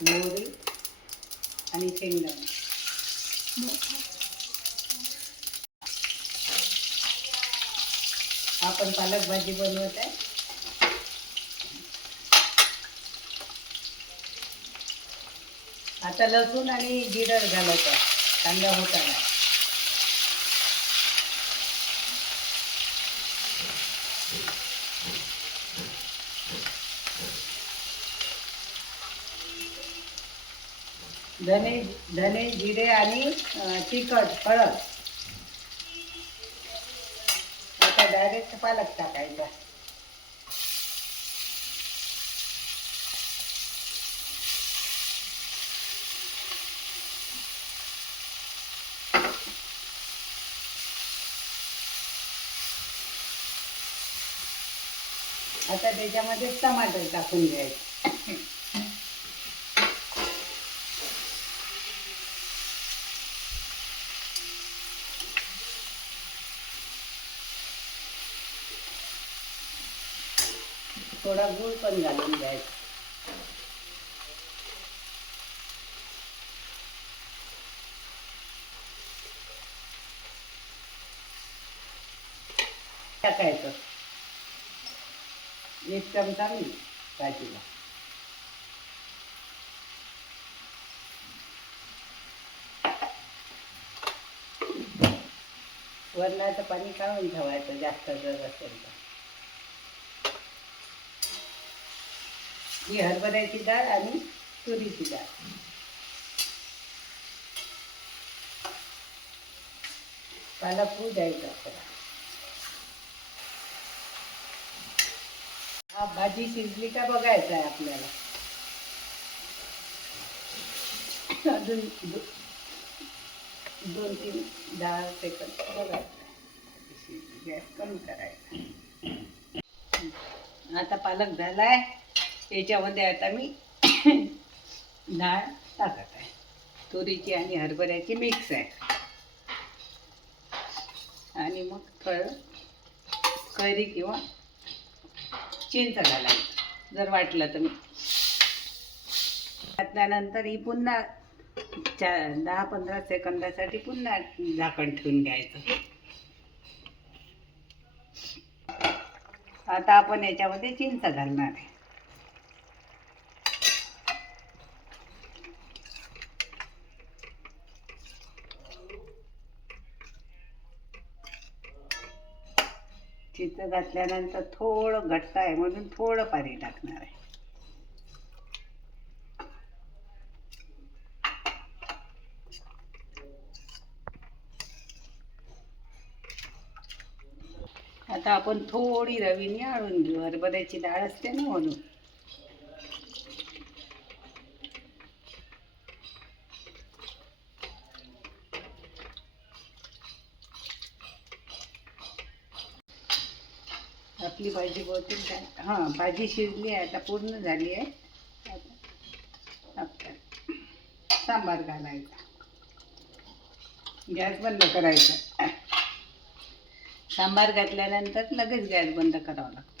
मोहरी आणि शेंगदाणे. आपण पालक भाजी बनवत आहे. आता लसूण आणि जिरं घालायचं. कांदा होताना धने जिरे आणि तिखट हळद. आता डायरेक्ट पालक टाकायचा. आता त्याच्यामध्ये टमाटर टाकून घ्यायचे. थोडा गूळ पण घालून घ्यायचा. टाकायचं 1 चमचा मीठ भाजीला. वरणाचं पाणी काढून ठेवायचं जास्त जर असेल तर. ही हरभऱ्याची डाळ आणि तुरीची डाळ. पालक होऊ द्यायचा थोडा. हा भाजी शिजली का बघायचं आहे आपल्याला. अजून 2-3 10 सेकंद बघायचं. गॅस कमी करायचा. आता पालक झालाय. याच्यामध्ये आता मी डाळ टाकत आहे. तुरीची आणि हरभऱ्याची मिक्स आहे. आणि मग थोडं कैरी किंवा चिंच घालायचं जर वाटलं तर. मी घातल्यानंतर ही पुन्हा 10-15 सेकंदासाठी पुन्हा झाकण ठेवून घ्यायचं. आता आपण याच्यामध्ये चिंच घालणार आहे. चिंच घातल्यानंतर थोडं घट्ट आहे म्हणून थोडं पाणी टाकणार आहे. आता आपण थोडी रवीने आळून घेऊ. हरभऱ्याची डाळ असते ना म्हणून. आपली भाजी बहुतेक भाजी शिजली आहे. आता पूर्ण झाली आहे. आता सांबार घालायचा. गॅस बंद करायचा. सांबार घातल्यानंतर लगेच गॅस बंद करावा लागतो.